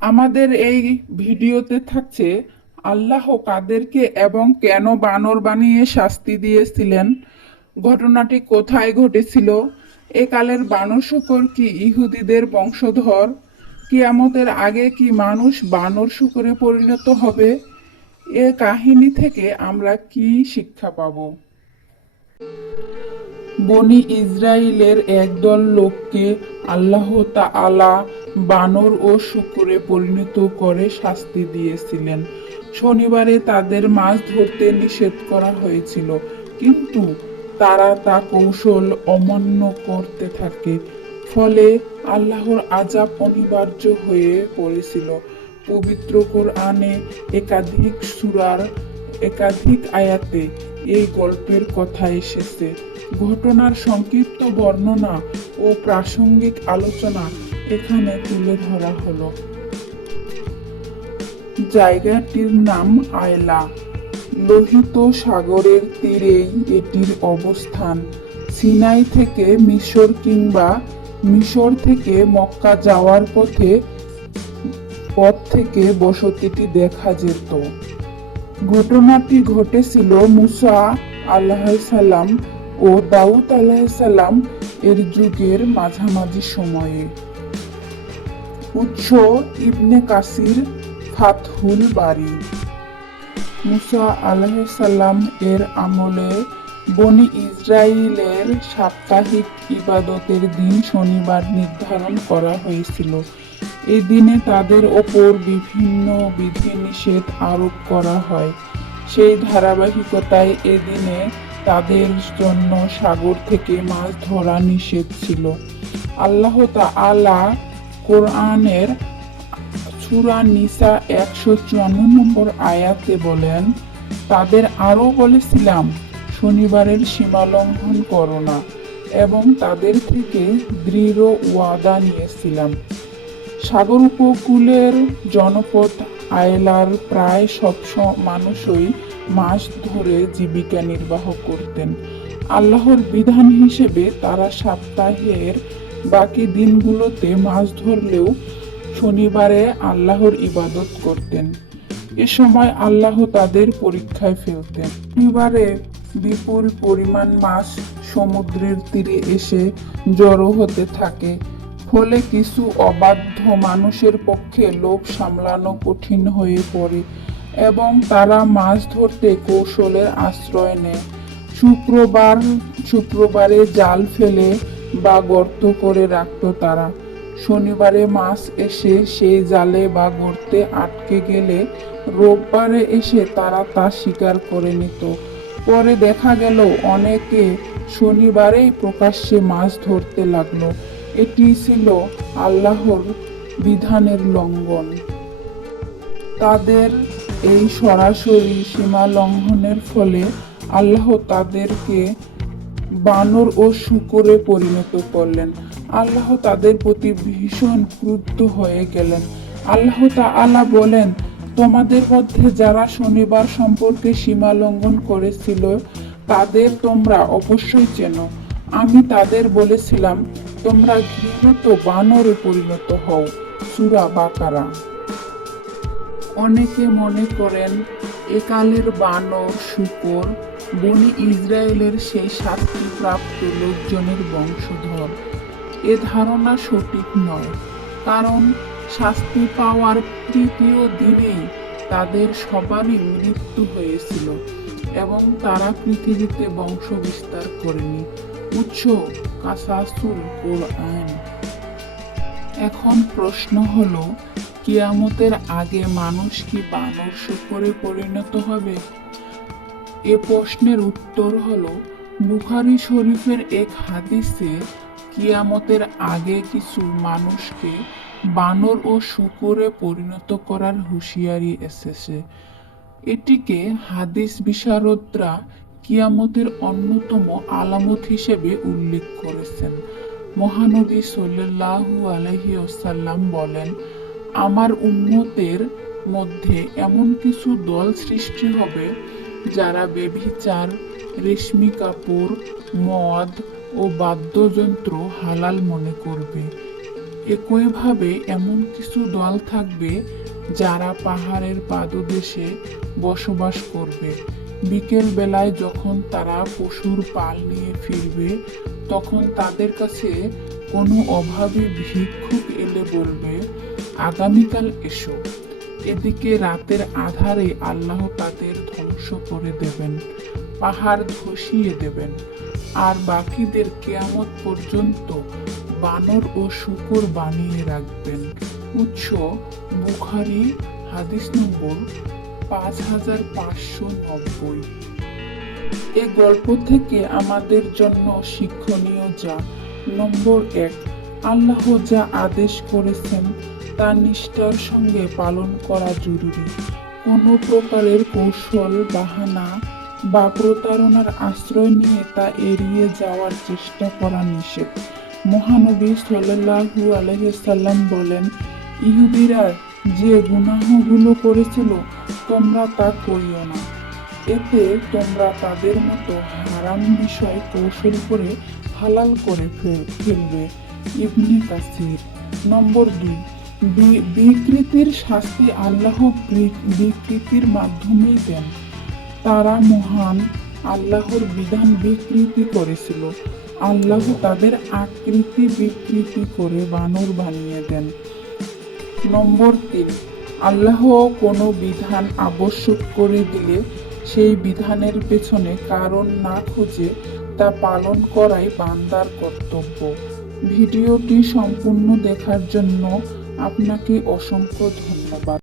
আমাদের এই ভিডিওতে থাকছে আল্লাহ কাদেরকে এবং কেন বানর বানিয়ে শাস্তি দিয়েছিলেন? ঘটনাটি কোথায় ঘটেছিল? এ কালের বানর শুকর কি ইহুদিদের বংশধর? কিয়ামতের আগে কি মানুষ বানর শুকরে পরিণত হবে? এ কাহিনী থেকে আমরা কি শিক্ষা পাব? বনি ইসরায়েলের একদল লোককে আল্লাহ তাআলা বানর ও শুকুরে পরিণত করে শাস্তি দিয়েছিলেন। শনিবারে তাদের মাছ ধরতে নিষেধ করা হয়েছিল, কিন্তু তারা তা কৌশল অমান্য করতে থাকে। ফলে আল্লাহর আজাব অনিবার্য হয়ে পড়েছিল। পবিত্র কোরআনে একাধিক সুরার একাধিক আয়াতে এই গল্পের কথা এসেছে। ঘটনার সংক্ষিপ্ত বর্ণনা ও প্রাসঙ্গিক আলোচনা এখানে তুলে ধরা হলো। জায়গাটির নাম আয়লা। লোহিত সাগরের তীরেই এটির অবস্থান। সিনাই থেকে মিশর কিংবা মিশর থেকে মক্কা যাওয়ার পথে, পথ থেকে বসতিটি দেখা যেত। ঘটনাটি ঘটেছিল মুসা আলাহিসাল্লাম ও দাউদ আলাহিসাল্লাম এর যুগের মাঝামাঝি সময়ে। উৎস ইবনে কাসির ফাতহুল বাড়ি মুসা আলাহিসাল্লাম এর আমলে বনি ইসরায়েলের সাপ্তাহিক ইবাদতের দিন শনিবার নির্ধারণ করা হয়েছিল। এই দিনে তাদের ওপর বিভিন্ন বিধিনিষেধ আরোপ করা হয়। সেই ধারাবাহিকতায় এদিনে তাদের জন্য সাগর থেকে মাছ ধরা নিষেধ ছিল। আল্লাহ তাআলা কোরআনের সূরা নিসা একশো চুয়ান্ন নম্বর আয়াতে বলেন, তাদের আরও বলেছিলাম, শনিবারের সীমা লঙ্ঘন করো না এবং তাদের থেকে দৃঢ় ওয়াদা নিয়েছিলাম। সাগর উপকূলের জনপদ আয়লার প্রায় সব মানুষই মাছ ধরে জীবিকা নির্বাহ করতেন। আল্লাহর বিধান হিসেবে তারা সপ্তাহের বাকি দিনগুলোতে মাছ ধরলেও শনিবারে আল্লাহর ইবাদত করতেন। এ সময় আল্লাহ তাদের পরীক্ষায় ফেলতেন। শনিবারে বিপুল পরিমাণ মাছ সমুদ্রের তীরে এসে জড়ো হতে থাকে। ফলে কিছু অবাধ্য মানুষের পক্ষে লোভ সামলানো কঠিন হয়ে পড়ে এবং তারা মাছ ধরতে কৌশলের আশ্রয় নেয়। শুক্রবার শুক্রবারে জাল ফেলে বা গর্ত করে রাখতো তারা। শনিবারে মাছ এসে সেই জালে বা গর্তে আটকে গেলে রোববারে এসে তারা তা স্বীকার করে নিত। পরে দেখা গেল অনেকে শনিবারেই প্রকাশ্যে মাছ ধরতে লাগল। এটি ছিল আল্লাহর বিধানের লঙ্ঘন। তাদের এই সরাসরি সীমা লঙ্ঘনের ফলে আল্লাহ তাদেরকে বানর ও শুকরে পরিণত করলেন। আল্লাহ তাদের প্রতি ভীষণ ক্রুদ্ধ হয়ে গেলেন। আল্লাহ তাআলা বলেন, তোমাদের মধ্যে যারা শনিবার সম্পর্কে সীমা লঙ্ঘন করেছিল, তাদের তোমরা অবশ্যই চেনো। আমি তাদের বলেছিলাম, তোমরা ঘৃণিত বানরে পরিণত হও। সুরা বাকারা। অনেকে মনে করেন একালের বানর, শুকর, বনি ইসরায়েলের সেই শাস্তিপ্রাপ্ত লোকজনের বংশধর। এ ধারণা সঠিক নয়, কারণ শাস্তি পাওয়ার তৃতীয় দিনেই তাদের সবারই মৃত্যু হয়েছিল এবং তারা পৃথিবীতে বংশ বিস্তার করেনি। উৎস কাসাসুল কোরআন। এখন প্রশ্ন হলো, কিয়ামতের আগে মানুষ কি বানর শুকরে পরিণত হবে? এ প্রশ্নের উত্তর হলো, বুখারী শরীফের এক হাদিসে কিয়ামতের আগে কিছু মানুষকে বানর ও শুকরে পরিণত করার হুঁশিয়ারি এসেছে। এটিকে হাদিস বিশারদরা কিয়ামতের অন্যতম আলামত হিসেবে উল্লেখ করেছেন। মহানবী সাল্লাল্লাহু আলাইহি ওয়াসাল্লাম বলেন, আমার উম্মতের মধ্যে এমন কিছু দল সৃষ্টি হবে যারা বেভিচার রেশমি কাপড়, মদ ও বাদ্যযন্ত্র হালাল মনে করবে। একইভাবে এমন কিছু দল থাকবে যারা পাহাড়ের পাদদেশে বসবাস করবে। বিকেল বেলায় যখন তারা পশুর পাল নিয়ে ফিরবে তখন তাদের কাছে কোনো অভাবী ভিক্ষুক এলে বলবে, আগামীকাল এসো। এদিকে রাতের আধারে আল্লাহ তাদের ধ্বংস করে দেবেন, পাহাড় ধসিয়ে দেবেন, আর বাকিদের কেয়ামত পর্যন্ত বানর ও শুকর বানিয়ে রাখবেন। উৎস, বুখারি, হাদিস নম্বর পাঁচ হাজার পাঁচশো নব্বই। এ গল্প থেকে আমাদের জন্য শিক্ষণীয় যা। নম্বর এক, আল্লাহ যা আদেশ করেছেন তা নিষ্ঠার সঙ্গে পালন করা জরুরি। কোনো প্রকারের কৌশল, বাহানা বা প্রতারণার আশ্রয় নিয়ে তা এড়িয়ে যাওয়ার চেষ্টা করা নিষেধ। মহানবী সাল্লাল্লাহু আলহাম বলেন, ইহুদিরা যে গুনাহগুলো করেছিল, তোমরা তা করিও না। এতে তোমরা তাদের মতো হারাম বিষয় কৌশল করে হালাল করে ফেলবে। ইবনে কাসির। নম্বর দুই বিকৃতির শাস্তি আল্লাহ বিকৃতির মাধ্যমেই দেন। তারা মহান আল্লাহর বিধান বিকৃতি করেছিল। আল্লাহ তাদের আকৃতি বিকৃতি করে বানর বানিয়ে দেন। নম্বর তিন, আল্লাহ কোনো বিধান আবশ্যক করে দিলে সেই বিধানের পেছনে কারণ না খুঁজে তা পালন করাই বান্দার কর্তব্য। ভিডিওটি সম্পূর্ণ দেখার জন্য আপনাকে অসংখ্য ধন্যবাদ।